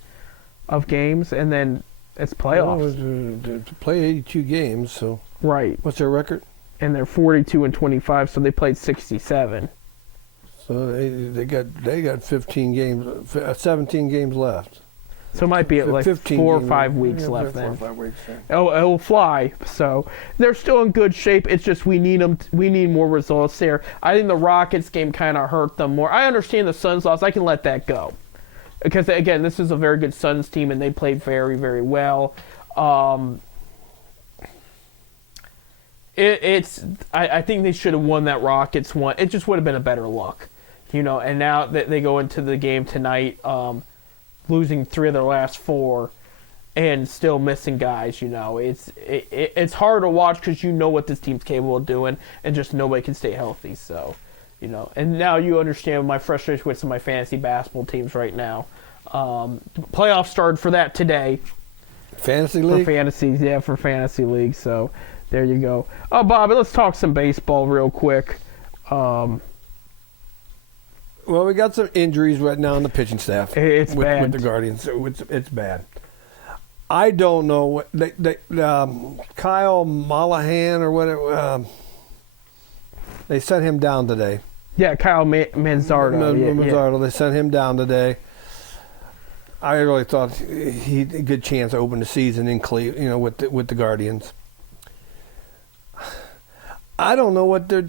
of games, and then it's playoffs. Well, to play 82 games, so right. What's their record? And they're 42-25, so they played 67. So they got 15 games, 17 games left. So it might be like 4 or 5 weeks left then. 4 or 5 weeks. Yeah. It will fly. So they're still in good shape. It's just we need them. We need more results there. I think the Rockets game kind of hurt them more. I understand the Suns loss. I can let that go because again, this is a very good Suns team and they played very, very well. I think they should have won that Rockets one. It just would have been a better look, And now that they go into the game tonight. Losing 3 of their last 4 and still missing guys, It's hard to watch because you know what this team's capable of doing and just nobody can stay healthy. So, and now you understand my frustration with some of my fantasy basketball teams right now. Playoffs started for that today. Fantasy league? For fantasy league. So there you go. Oh, Bobby, let's talk some baseball real quick. Well, we got some injuries right now on the pitching staff. It's bad with the Guardians. It's bad. I don't know what Kyle Mollahan or whatever. They sent him down today. Yeah, Kyle Manzardo. Manzardo. They sent him down today. I really thought he had a good chance to open the season in Cleveland, with the Guardians. I don't know what they're.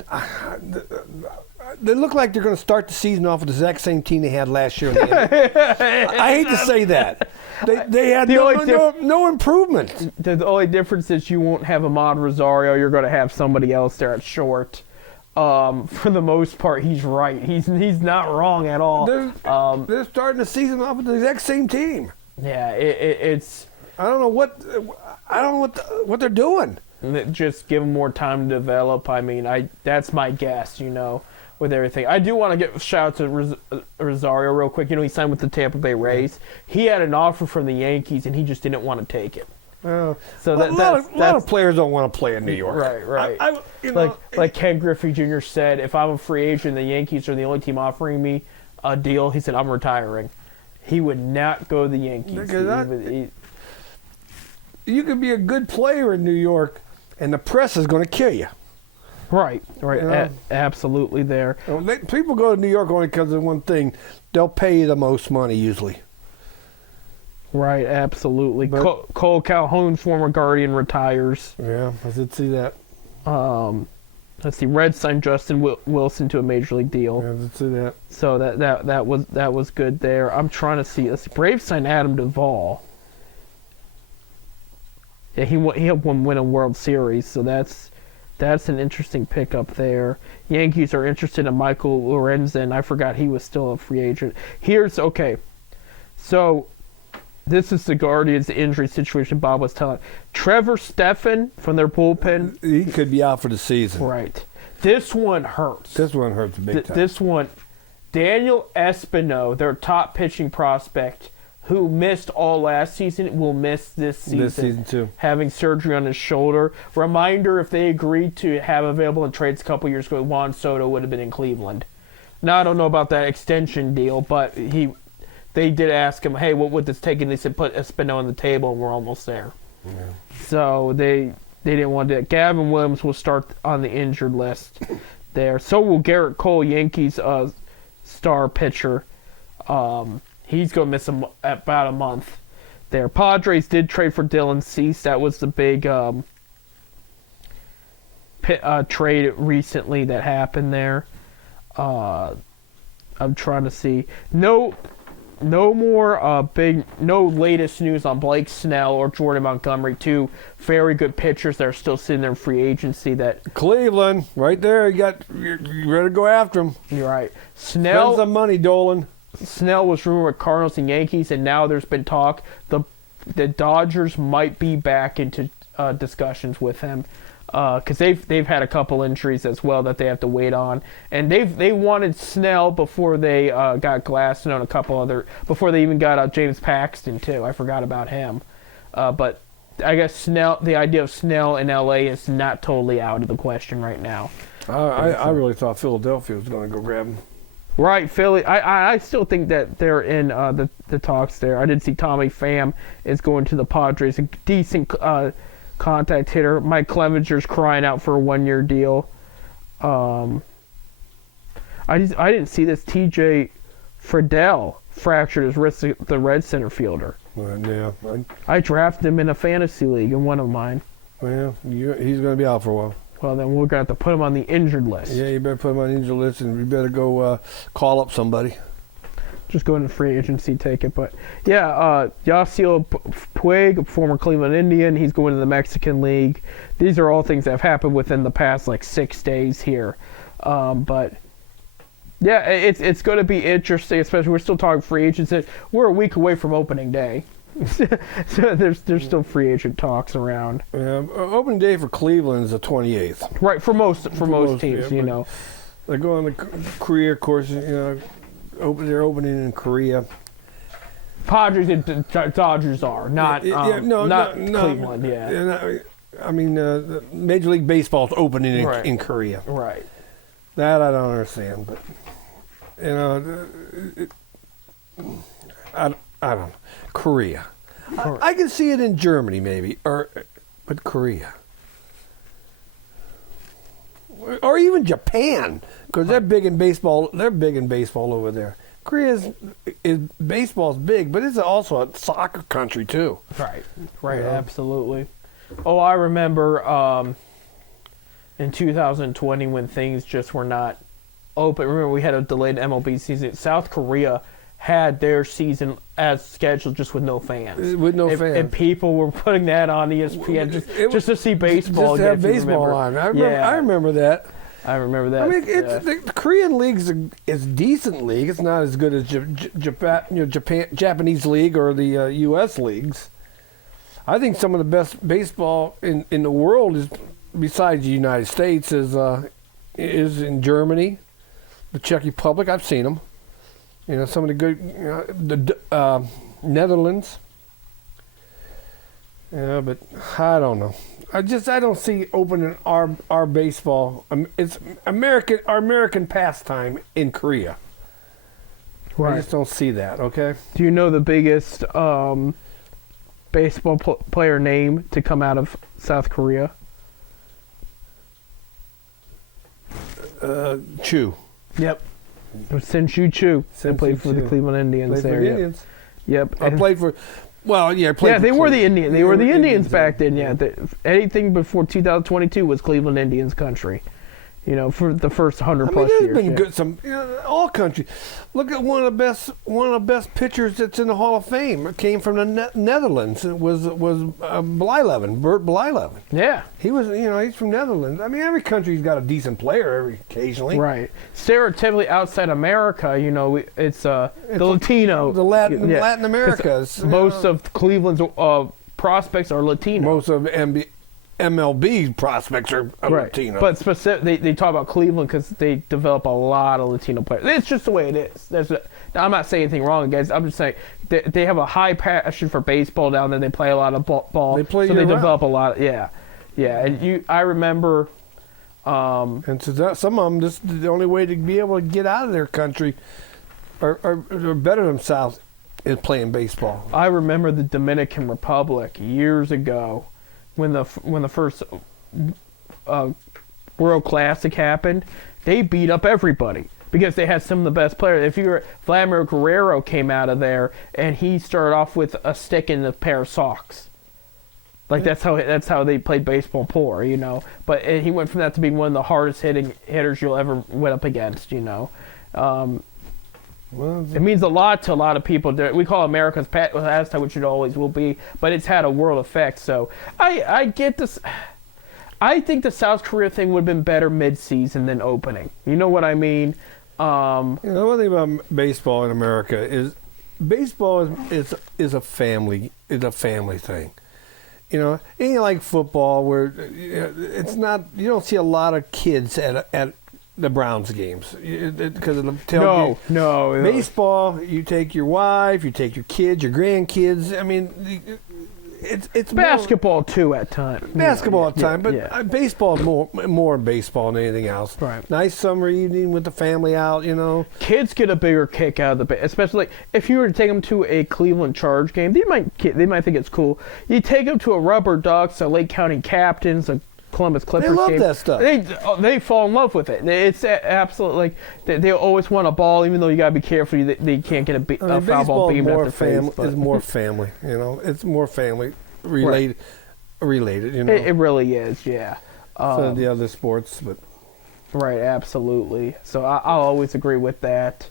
They look like they're going to start the season off with the exact same team they had last year. I hate to say that. They had no improvement. The only difference is you won't have Ahmad Rosario. You're going to have somebody else there at short. For the most part, he's right. He's not wrong at all. They're starting the season off with the exact same team. Yeah, it's. I don't know what they're doing. Just give them more time to develop. I mean, that's my guess. With everything. I do want to give a shout out to Rosario real quick. He signed with the Tampa Bay Rays. He had an offer from the Yankees, and he just didn't want to take it. So a lot of players don't want to play in New York. Right. Like Ken Griffey Jr. said, if I'm a free agent, the Yankees are the only team offering me a deal. He said, I'm retiring. He would not go to the Yankees. You could be a good player in New York, and the press is going to kill you. Right. Absolutely there. People go to New York only because of one thing. They'll pay you the most money usually. Right, absolutely. Cole Calhoun, former Guardian, retires. Yeah, I did see that. Let's see. Reds signed Justin Wilson to a major league deal. Yeah, I did see that. So that was good there. I'm trying to see. Braves signed Adam Duvall. Yeah, he helped one win a World Series, so that's an interesting pickup there. Yankees are interested in Michael Lorenzen. I forgot he was still a free agent. So this is the Guardians' injury situation Bob was telling. Trevor Stephan from their bullpen. He could be out for the season. Right. This one hurts. This one hurts big time. This one, Daniel Espino, their top pitching prospect, who missed all last season, will miss this season. This season, too. Having surgery on his shoulder. Reminder, if they agreed to have available in trades a couple years ago, Juan Soto would have been in Cleveland. Now, I don't know about that extension deal, but they did ask him, hey, what would this take? And they said, put Espino on the table, and we're almost there. Yeah. So they didn't want to do it. Gavin Williams will start on the injured list there. So will Garrett Cole, Yankees star pitcher. He's going to miss about a month there. Padres did trade for Dylan Cease. That was the big trade recently that happened there. I'm trying to see. No latest news on Blake Snell or Jordan Montgomery, two very good pitchers that are still sitting there in free agency. That Cleveland, right there. You ready to go after them. You're right. Snell. Spend some money, Dolan. Snell was rumored with Cardinals and Yankees, and now there's been talk the Dodgers might be back into discussions with him because they've had a couple injuries as well that they have to wait on, and they wanted Snell before they got Glasnow and a couple other before they even got James Paxton too. I forgot about him, but I guess the idea of Snell in LA is not totally out of the question right now. I really thought Philadelphia was going to go grab him. Right, Philly. I still think that they're in the talks there. I did see Tommy Pham is going to the Padres, a decent contact hitter. Mike Clevenger's crying out for a 1-year deal. I didn't see this. TJ Friedel fractured his wrist, the Red center fielder. Yeah. I drafted him in a fantasy league in one of mine. Well, he's going to be out for a while. Well, then we're going to have to put him on the injured list. Yeah, you better put him on the injured list, and you better go call up somebody. Just go into free agency, take it. But, yeah, Yasiel Puig, former Cleveland Indian, he's going to the Mexican League. These are all things that have happened within the past, 6 days here. But, yeah, it's going to be interesting, especially we're still talking free agents. We're a week away from opening day. So there's still free agent talks around. Opening day for Cleveland is the 28th. Right, for most teams, you know. They go on the Korea course, they're opening in Korea. Padres and Dodgers are not Cleveland. Yeah. I mean, Major League Baseball is opening in Korea. Right. That I don't understand, but I don't know. Korea. I can see it in Germany maybe, but Korea. Or even Japan, because they're big in baseball. They're big in baseball over there. Korea baseball's big, but it's also a soccer country too. Right, absolutely. Oh, I remember in 2020 when things just were not open. Remember, we had a delayed MLB season. South Korea had their season as scheduled, just with no fans. With no fans. And people were putting that on ESPN just to see baseball. Just to have baseball on. I remember that. I remember that. I mean, the Korean league is a decent league. It's not as good as Japanese league or the U.S. leagues. I think some of the best baseball in the world is, besides the United States, is in Germany, the Czech Republic. I've seen them. Some of the good, the Netherlands. Yeah, but I don't know. I don't see opening our baseball. It's our American pastime in Korea. Right. I just don't see that. Okay. Do you know the biggest baseball player name to come out of South Korea? Chu. Yep. Sin-Shu Choo. They played for the Cleveland Indians there. Indians. Yep. I played for. Well, yeah, they were the Indians. They were the Indians back then. Yeah, anything before 2022 was Cleveland Indians country. For the first 100 plus years. There's been good all countries. Look at one of the best pitchers that's in the Hall of Fame. It came from the Netherlands. It was Blyleven, Bert Blyleven. Yeah, he was. He's from Netherlands. I mean, every country's got a decent player occasionally. Right. Stereotypically outside America, it's the Latino, the Latin Americas. Most of Cleveland's prospects are Latino. Most of MLB prospects are Latino. But they talk about Cleveland because they develop a lot of Latino players. It's just the way it is. Now, I'm not saying anything wrong, guys. I'm just saying they have a high passion for baseball down there. They play a lot of ball. They develop a lot. Yeah. And I remember. And so some of them, just the only way to be able to get out of their country or better themselves is playing baseball. I remember the Dominican Republic years ago. When the first World Classic happened, they beat up everybody because they had some of the best players. Vladimir Guerrero came out of there and he started off with a stick and a pair of socks. That's how they played baseball poor, But he went from that to being one of the hardest hitting hitters you'll ever went up against, It means a lot to a lot of people. We call America's pastime, which it always will be, but it's had a world effect. So I get this. I think the South Korea thing would have been better mid-season than opening. You know what I mean? One thing about baseball in America is baseball is a family thing. It ain't like football where it's not. You don't see a lot of kids at the Browns games because of the tailgate. No. Baseball, you take your wife, you take your kids, your grandkids. I mean, it's basketball too at times. Basketball at times, but baseball is more baseball than anything else. Right. Nice summer evening with the family out. Kids get a bigger kick out of the especially if you were to take them to a Cleveland Charge game. They might think it's cool. You take them to a Rubber Ducks, a Lake County Captains, a Columbus Clippers They love game. that stuff. They fall in love with it. It's absolutely like they always want a ball, even though you gotta be careful. They can't get a foul ball beamed at their face. It's more family, you know. It's more family related. You know, it really is, yeah. So the other sports, but right, absolutely. So I'll always agree with that.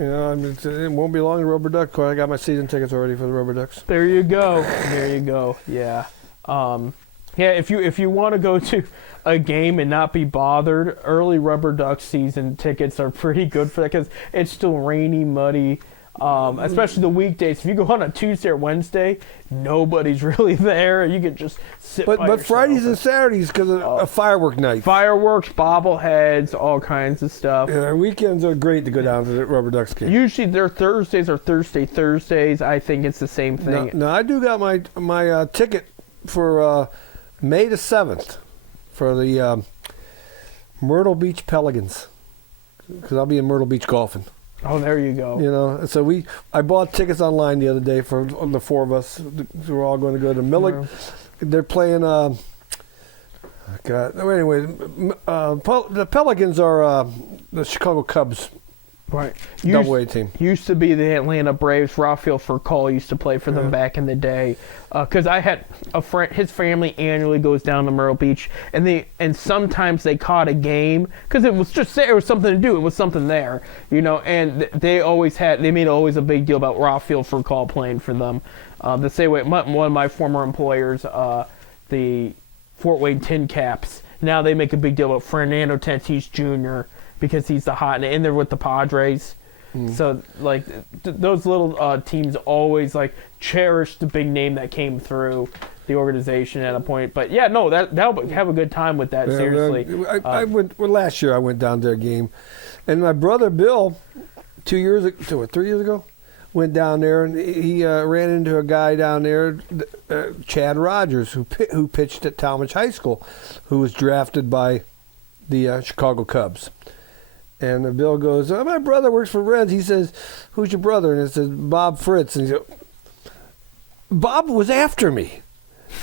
You know, I mean, it won't be long in Rubber Duck Court. I got my season tickets already for the Rubber Ducks. There you go. Yeah. Yeah. If you want to go to a game and not be bothered, early Rubber Duck season tickets are pretty good for that because it's still rainy, muddy. Especially the weekdays. If you go on a Tuesday or Wednesday, nobody's really there. You can just sit by But Fridays and Saturdays because of a firework night. Fireworks, bobbleheads, all kinds of stuff. Yeah, weekends are great to go down to the Rubber Ducks game. Usually their Thursdays are Thursdays. I think it's the same thing. No, I do got my ticket for May the 7th for the Myrtle Beach Pelicans because I'll be in Myrtle Beach golfing. Oh, there you go. You know, so I bought tickets online the other day for the four of us. We're all going to go to Milligan. They're playing. Anyway, the Pelicans are the Chicago Cubs. Right. Double-A team. Used to be the Atlanta Braves. Rafael Furcal used to play for them back in the day. Because I had a friend, his family annually goes down to Myrtle Beach, and sometimes they caught a game because it was something to do. It was something there, you know. And they made always a big deal about Rafael Furcal playing for them. The same way, one of my former employers, the Fort Wayne Tin Caps. Now they make a big deal about Fernando Tatis Jr. because he's the hot, and they're with the Padres. So, like, those little teams always, like, cherish the big name that came through the organization at a point. But, yeah, no, that'll have a good time with that, seriously. Last year I went down to a game, and my brother Bill, 3 years ago, went down there, and he ran into a guy down there, Chad Rogers, who pitched at Talmadge High School, who was drafted by the Chicago Cubs. And Bill goes, my brother works for Reds. He says, who's your brother? And it says, Bob Fritz. And he said, Bob was after me.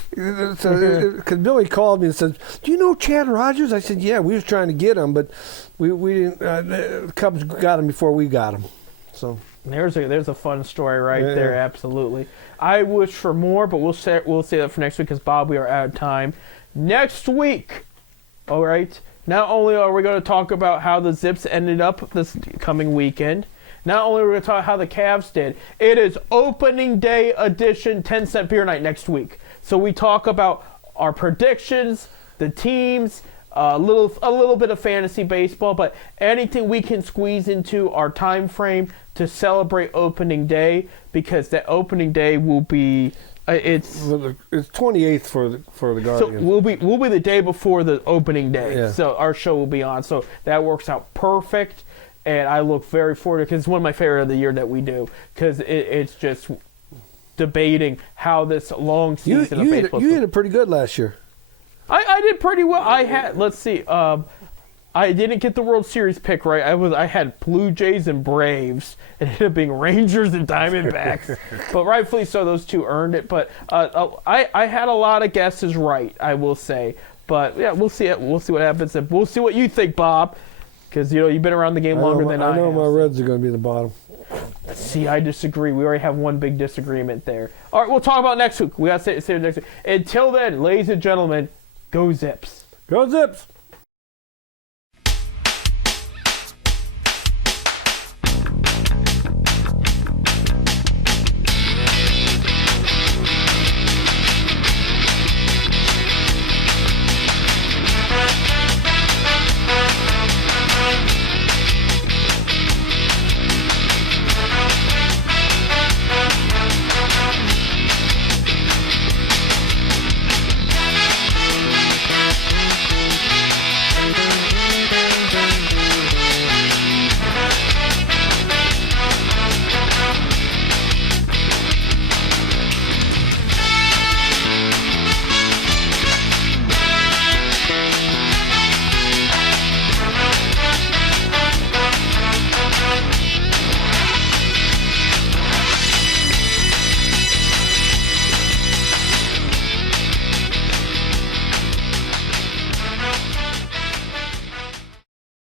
Because Billy called me and said, do you know Chad Rogers? I said, yeah, we was trying to get him, but we didn't. The Cubs got him before we got him. So there's a fun story there, absolutely. I wish for more, but we'll say that for next week because, Bob, we are out of time. Next week, all right, not only are we going to talk about how the Zips ended up this coming weekend, not only are we going to talk how the Cavs did, it is opening day edition 10-cent beer night next week. So we talk about our predictions, the teams, a little bit of fantasy baseball, but anything we can squeeze into our time frame to celebrate opening day, because that opening day will be it's 28th for the Guardians. So we'll be the day before the opening day. Yeah. So our show will be on. So that works out perfect, and I look very forward to it because it's one of my favorite of the year that we do because it's just debating how this long season of baseball. You did pretty good last year. I did pretty well. I had, let's see, I didn't get the World Series pick right. I had Blue Jays and Braves. It ended up being Rangers and Diamondbacks. But rightfully so, those two earned it. But I had a lot of guesses right, I will say. But yeah, we'll see it. We'll see what happens. We'll see what you think, Bob, because you've been around the game longer than I have. I know my Reds are going to be the bottom. See, I disagree. We already have one big disagreement there. All right, we'll talk about next week. We got to say it next week. Until then, ladies and gentlemen, go Zips. Go Zips.